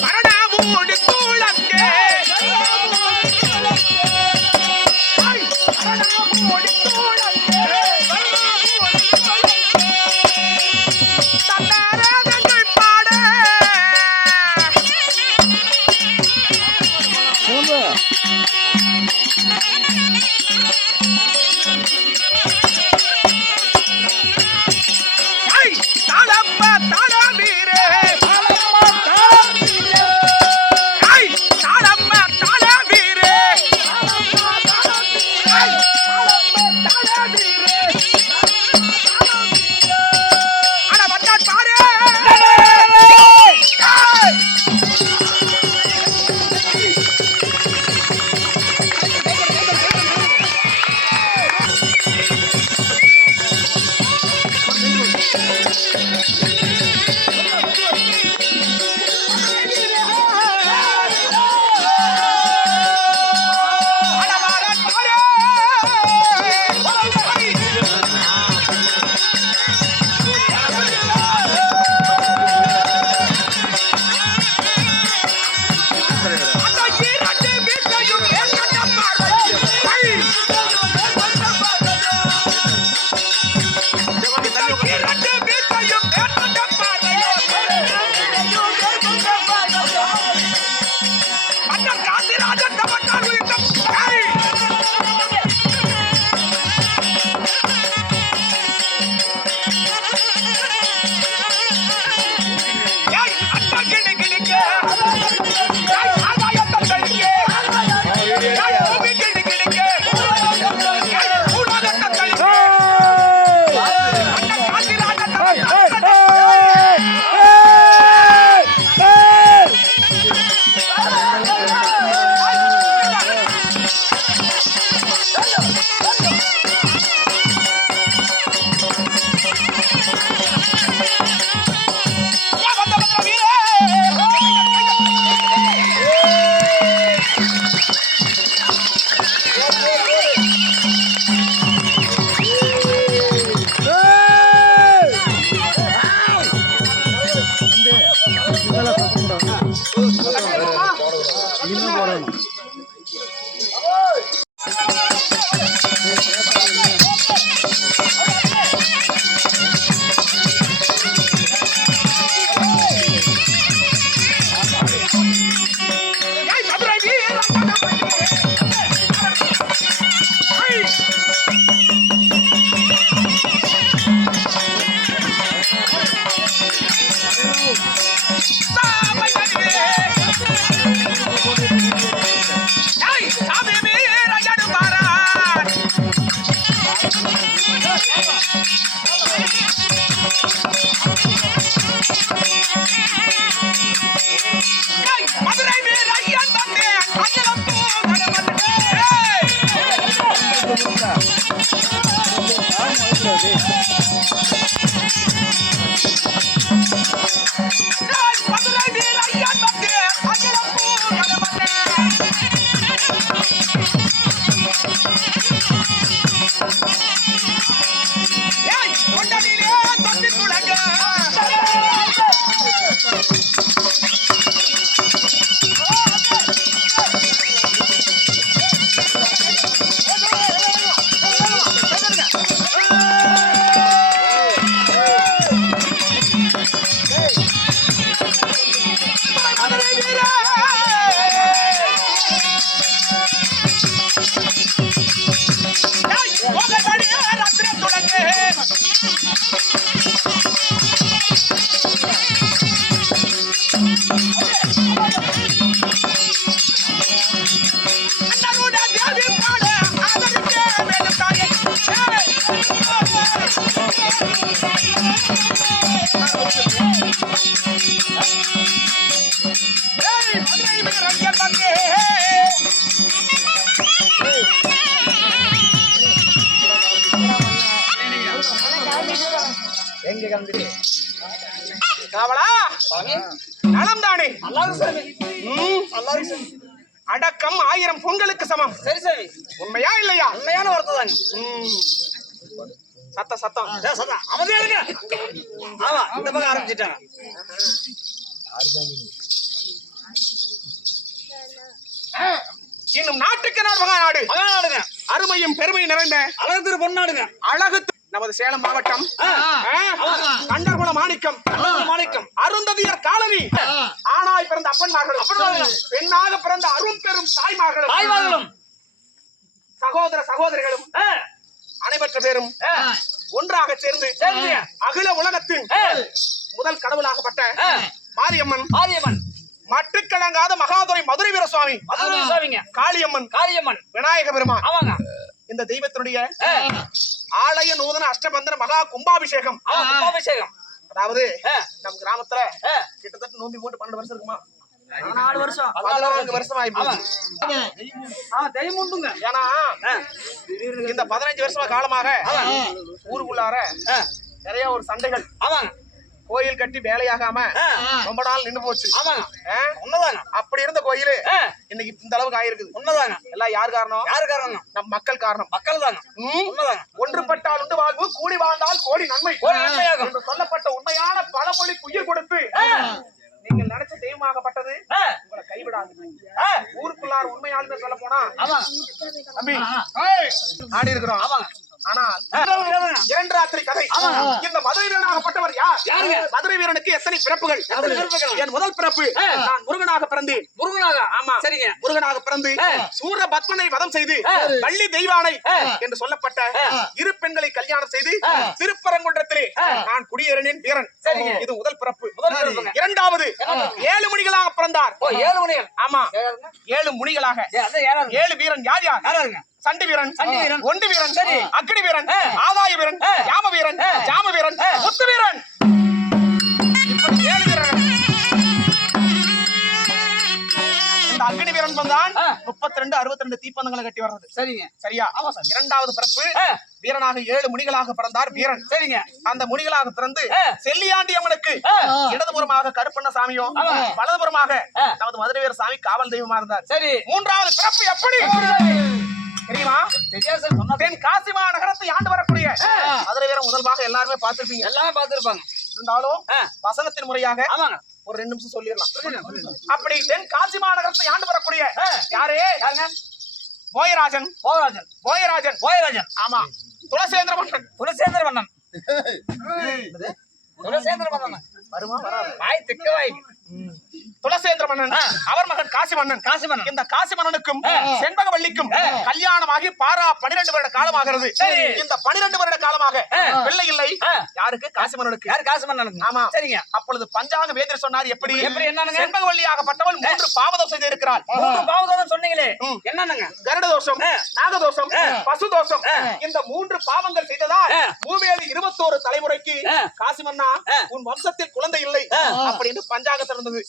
மரண மூடு அடக்கம் 1000 பொங்கலுக்கு சமம். சரி சரி, உண்மையா இல்லையா? உண்மையான வார்த்தை தாங்க. சத்தம் அமைதியா இருங்க. ஆமா, இந்த பக்கம் ஆரம்பிச்சிட்டாங்க. இன்னும் நாட்டுக்கு நாடு மகாநாடுங்க, அருமையும் பெருமை நிறைந்த அழகு திரு பொன்னாடுங்க, அழகு நமது சேலம் மாவட்டம் கண்டர்குல மாணிக்கம் அருந்ததியர் காலனி. ஆணாய் பிறந்த அப்பன்மார்களும் பெண்ணாக பிறந்த அரும் பெரும் தாய்மார்களும் சகோதர சகோதரிகளும் அனைவற்ற பேரும் ஒன்றாக சேர்ந்து அகில உலகத்தின் முதல் கடவுளாகப்பட்ட மாரியம்மன் மட்டுக்கடங்காத மகாதுரை மதுரை வீர சுவாமி காளியம்மன் விநாயக பெருமான் இந்த தெய்வத்தினுடைய ஆலய நூதன அஷ்டபந்தன மகா கும்பாபிஷேகம். அதாவது நம் கிராமத்துல கிட்டத்தட்ட நோம்பி போட்டு 12 வருஷம் இருக்குமா? 14 வருஷம் ஆயிப்போச்சு. ஏன்னா இந்த 15 வருஷமா காலமாக ஊருக்குள்ளார நிறைய ஒரு சண்டைகள், கோயில் கட்டி வேலையாகாம ரொம்ப நாள் நின்று போச்சு. அப்படி இருந்த கோயில் இன்னைக்கு இந்த அளவுக்கு ஆயிருக்குது. உண்மைதாங்க. எல்லாம் யார் காரணம்? நம் மக்கள் காரணம். மக்கள் தாங்க. ஒன்றுபட்டால் உண்டு வாழ்வு, கூடி வாழ்ந்தால் கோடி நன்மை என்று சொல்லப்பட்ட உண்மையான பழமொழி உயிர் கொடுத்து நீங்கள் நினைச்ச தெய்வமாகப்பட்டது உங்களை கைவிடாது. ஊருக்குள்ளார் உண்மையாலுமே சொல்ல போனா ஆடி இருக்கிறோம். ஆனால் 2 ராத்திரி கதை. இந்த மதுரை வீரனாகப்பட்டவர் யார்? மதுரை வீரனுக்கு எத்தனை பிறப்புகள்? என் முதல் பிறப்பு நான் முருகனாக பிறந்தேன். முருகனாக பிறந்து சூர பத்மனை வதம் செய்து வள்ளி தெய்வானை என்று சொல்லப்பட்ட 2 பெண்களை கல்யாணம் செய்து திருப்பரங்குன்றத்திலே நான் குடியேறினேன் வீரன். இது முதல் பிறப்பு. இரண்டாவது 7 முனிகளாக பிறந்தார். 7 முனிகள். ஆமா, 7 முனிகளாக 7 வீரன். யார்? சண்டி வீரன், ஒண்டி வீரன், அக்னி வீரன், ஆதாய வீரன், யாம வீரன், ஜாம வீரன், முத்து வீரன். இப்படி 7 வீரர்கள். இந்த அக்னி வீரன் வந்தான் 32 62 தீப்பந்தங்களை கட்டி வர்றது. சரியா? இரண்டாவது பிறப்பு வீரனாக 7 முனிகளாக பிறந்தார் வீரன். அந்த முனிகளாக பிறந்து செல்லியாண்டி அம்மனுக்கு இடதுபுறமாக கருப்பண்ணசாமியும் வலதுபுறமாக நமது மதுரை வீர சாமி காவல் தெய்வமா இருந்தார். மூன்றாவது பிறப்பு எப்படி தெரியுமா? தென் காசி மாநகரத்தை ஆண்டு வரக்கூடிய மதுரை வீரன் முதல்வாக எல்லாருமே பார்த்திருப்பாங்க. இருந்தாலும் வசனத்தின் முறையாக ஒரு 2 நிமிஷம் சொல்லிடலாம். அப்படி தென் காசி மாநகரத்தை ஆண்டு வரக்கூடிய யாருங்க? போயராஜன். ஆமா, துளசேந்திர மன்னன். வருமா வராது? துளசேந்திர மன்னன், அவர் மகன் காசி மன்னன். இந்த காசி மன்னனுக்கும் செண்பகவல்லிக்கும் கல்யாணமாகி 12 வருட காலமாகிறது. இந்த 12 வருட காலமாக பிள்ளை இல்லை. யாருக்கு? காசி மன்னனுக்கு. ஆமா. அப்பொழுது பஞ்சாங்க வேதியர் சொன்னார். எப்படி? செண்பகவல்லியாகப்பட்டவள் 3 பாவதோஷம் செய்து இருக்கிறார். 3 பாவதோஷம் சொன்னீங்களே, என்னங்க? கருட தோஷம், நாகதோஷம், பசு தோஷம். இந்த 3 பாவங்கள் செய்ததால் பூமியில் 21 தலைமுறைக்கு காசி மன்னா உன் வம்சத்தில் குழந்தை இல்லை அப்படின்னு பஞ்சாங்கத்தில் இருந்தது.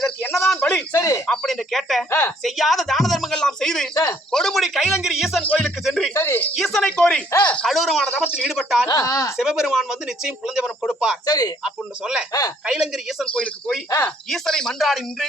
இதற்கு என்னதான் வழி அப்படின்னு கேட்ட, செய்யாத தான தர்மங்கள் எல்லாம் செய்து கொடுமுடி கைலங்கிரி ஈசன் கோயிலுக்கு சென்று ஈசனை கோரி கடூரமான தவத்தில் ஈடுபட்டால் சிவபெருமான் வந்து நிச்சயம் குழந்தை வரம் கொடுப்பார் அப்படின்னு சொல்ல கைலங்கிரி ஈசன் கோயிலுக்கு போய் ஈசனை மன்றாடி நின்று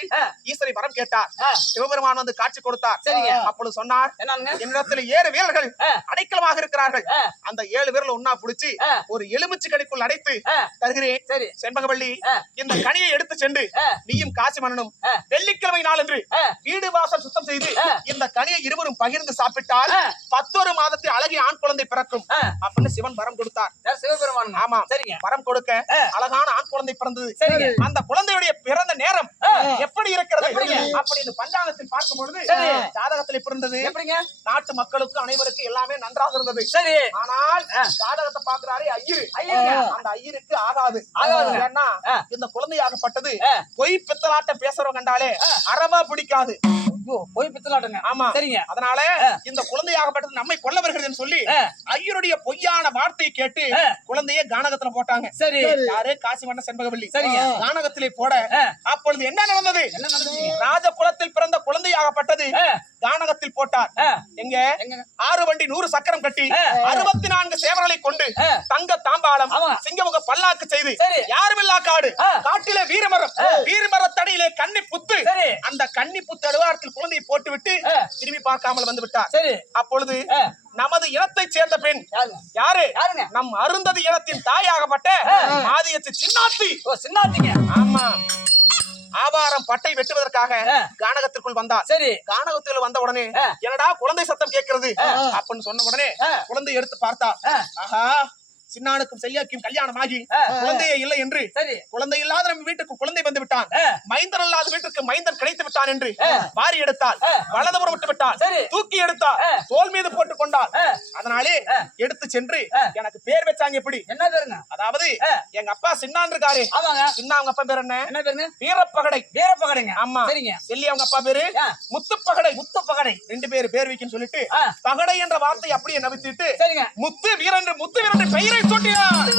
ஈசனை வரம் கேட்டார். ஆ. சிவபெருமான் வந்து காட்சி கொடுத்தார். சரிங்க. அப்பொழுது சொன்னார், என்னங்க? என்னிடத்தில் 7 வீரர்கள் அடைக்கலமாக இருக்கிறார்கள். ஆ. அந்த 7 வீரர்கள் ஒன்னா புடிச்சு ஆ. ஒரு எலுமிச்சு கடிக்குள் அடைத்து ஆ. தருகிறேன். சரி. செண்பகவல்லி, ஆ. இந்த கனியை எடுத்து சென்று ஆ. நீயும் காசி மன்னனும் ஆ. வெள்ளிக்கிழமை நாள் என்று ஆ. வீடு வாசல் சுத்தம் செய்து ஆ. இந்த கனியை இருவரும் பகிர்ந்து சாப்பிட்டால் ஆ. 11 மாதத்தில் அழகிய ஆண் குழந்தை பிறக்கும் ஆ. அப்படின்னு சிவன் வரம் கொடுத்தார். யார்? சிவபெருமான். ஆமா. சரிங்க. வரம் கொடுக்க ஆ. அழகான ஆண் குழந்தை பிறந்தது. சரிங்க. அந்த குழந்தையுடைய பிறந்த நேரம் ஆ. எப்படி இருக்கிறது எப்படிங்க? அப்படின்னு பஞ்சாங்கத்தில் பார்க்கும் பொழுது சரி. ஜாதகத்தில் எப்படி இருந்தது? எப்படிங்க? நாட்டு மக்களுக்கு அனைவருக்கும் எல்லாமே நன்றாக இருந்தது. சரி. ஆனால் ஆ. ஜாதகத்தை பார்க்கிறாரே ஐயரு. ஐயருங்க. அந்த ஐயருக்கு ஆகாது. ஆகாதுங்க. ஏன்னா ஆ. இந்த குழந்தையாகப்பட்டது ஆ. பொய் பித்தலாட்டம் பேசுறவங்க கண்டாலே அறமா பிடிக்காது. ஐயோ, போய் பித்தலாட்டுங்க. ஆமா. சரிங்க. அதனால ஆ. இந்த குழந்தையாகப்பட்டது நம்மை கொல்ல வருகிறதுன்னு சொல்லி ஆ. ஐயருடைய பொய்யான வார்த்தையை கேட்டு ஆ. குழந்தைய கானகத்துல போட்டாங்க. சரி. யாரு? காசி மன்ன செண்பகவல்லி. சரிங்க. கானகத்திலே போட ஆ. அப்பொழுது என்ன நடந்தது? என்ன நடந்துச்சுங்க? ராஜ குலத்தில் பிறந்த குழந்தையாகப்பட்டது ஆ. கானகத்தில் போட்டார். ஆ. எங்க? எங்க? 6 வண்டி 100 சக்கரம் கட்டி ஆ. 64 சேவர்களை கொண்டு ஆ. தங்க தாம்பாளம் ஆமா. சிங்கமுக பல்லாக்கு செய்து சரி. யாருமில்லா காடு ஆ. காட்டிலே வீரமரம் வீரமரத்தடியிலே கன்னி புத்து சரி. அந்த கன்னி புத்து அடிவாரத்தில் குழந்தையை போட்டு விட்டு ஆ. திரும்பி பார்க்காமல் வந்து விட்டார். சரி. அப்பொழுது ஆ. நமது இனத்தைச் சேர்ந்த பெண் யாருங்க? யாரு? யாருங்க? நம் அருந்ததி இனத்தின் தாயாகப்பட்ட மாதியத்து சின்னாத்தி. ஓ, சின்னாத்திங்க. ஆமா. ஆவாரம் பட்டை வெட்டுவதற்காக ஆ. கானகத்திற்குள் வந்தார். சரி. கானகத்தில் வந்த உடனே ஆ. என்னடா குழந்தை சத்தம் கேட்கிறது அப்படின்னு சொன்ன உடனே ஆ. குழந்தை எடுத்து பார்த்தா, ஆ. ஆஹா, சின்னானுக்கும் செல்லியாக்கும் கல்யாணம் ஆகி ஆ. குழந்தையே இல்லை என்று, சரி. குழந்தை இல்லாத நம்ம வீட்டுக்கு குழந்தை வந்து விட்டான், ஆ. மைந்தன் இல்லாத வீட்டுக்கு மைந்தன் கிடைத்து விட்டான் என்று ஆ. வாரி எடுத்தால் ஆ. வலதுபுறம் விட்டு விட்டால் சரி. தூக்கி எடுத்தால் ஆ. தோல் மீது போட்டுக் கொண்டால். ஆ. அதனாலே ஆ. எடுத்து சென்று ஆ. எனக்கு பேர் வச்சாங்க. எப்படி? என்ன பேருங்க? அதாவது ஆ. எங்க அப்பா சின்னான் இருக்காரு. ஆமாங்க. சின்ன அவங்க அப்பா பேர் என்ன? என்ன பேருங்க? வீரப்பகடை. வீரப்பகடைங்க. ஆமா. சரிங்க. செல்லி அவங்க அப்பா பேரு ஆ. முத்துப்பகடை. முத்துப்பகடை. 2 பேர் பேர் வைக்கன்னு சொல்லிட்டு ஆ. பகடை என்ற வார்த்தை அப்படியே நவித்திட்டு சரிங்க. முத்து வீரன் பெயரை சூட்டினார்.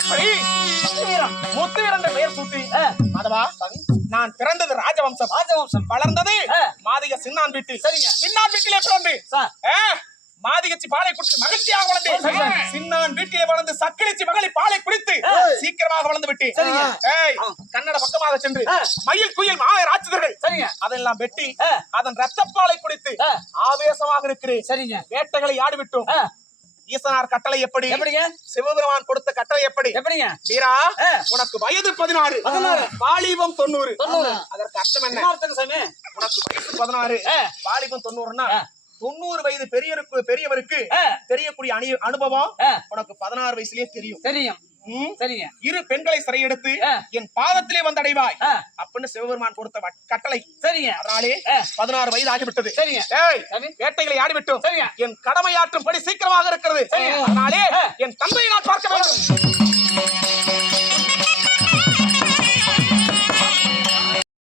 எப்படி? முத்து வீரன் பெயர் சூட்டி ஆ. மாதவா, நான் பிறந்தது ராஜவம்சம், ராஜவம்சம். வளர்ந்தது ஆ. மாதிக சின்னான் வீட்டில். சரிங்க. சின்னான் வீட்டிலே பிறந்து சார். மாதிகச்சி பாலை குடித்து மகிழ்ச்சியாக வளர்ந்து சரி. சின்னான் வீட்டிலே வளர்ந்து சக்கிலிச்சி மகளை பாலை குடித்து சீக்கிரமாக வளர்ந்து விட்டு சரிங்க. ஏய், கன்னட பக்கமாக சென்று ஆ. மயில் குயில் மாய ராட்சதர்கள் சரிங்க. அதெல்லாம் வெட்டி ஆ. அதன் ரத்தப்பாலை குடித்து ஆ. ஆவேசமாக இருக்கிறேன். சரிங்க. வேட்டைகளை ஆடிவிட்டோம். ஆ. ஈசனார் கட்டளை எப்படி? எப்படிங்க? சிவபெருமான் கொடுத்த கட்டளை எப்படி? எப்படிங்க? வீரா, ஆ. உனக்கு வயது 16 வாலிபம் 90. 90. அதற்கு அர்த்தம் என்ன? என்ன அர்த்தங்க சாமி? உனக்கு வயசு 16 ஆ. வாலிபம் 90னா ஆ. 90 வயது பெரியவருக்கு ஆ. தெரியக்கூடிய அனுபவம் ஆ. உனக்கு 16 வயசுலயே தெரியும். தெரியும். ம்? சரிங்க. 2 பெண்களை சிறையெடுத்து ஆ. என் பாதத்திலே வந்தடைவாய் ஆ. அப்படின்னு சிவபெருமான் கொடுத்த கட்டளை. சரிங்க. அதனாலே ஆ. 16 வயது ஆகிவிட்டது. சரிங்க. ஏய், சாமி. வேட்டைகளை ஆடிவிட்டோம். சரிங்க. என் கடமையாற்றும்படி சீக்கிரமாக இருக்கிறது. சரிங்க. அதனாலே ஆ. என் தந்தையை நான் பார்க்க வேண்டும்.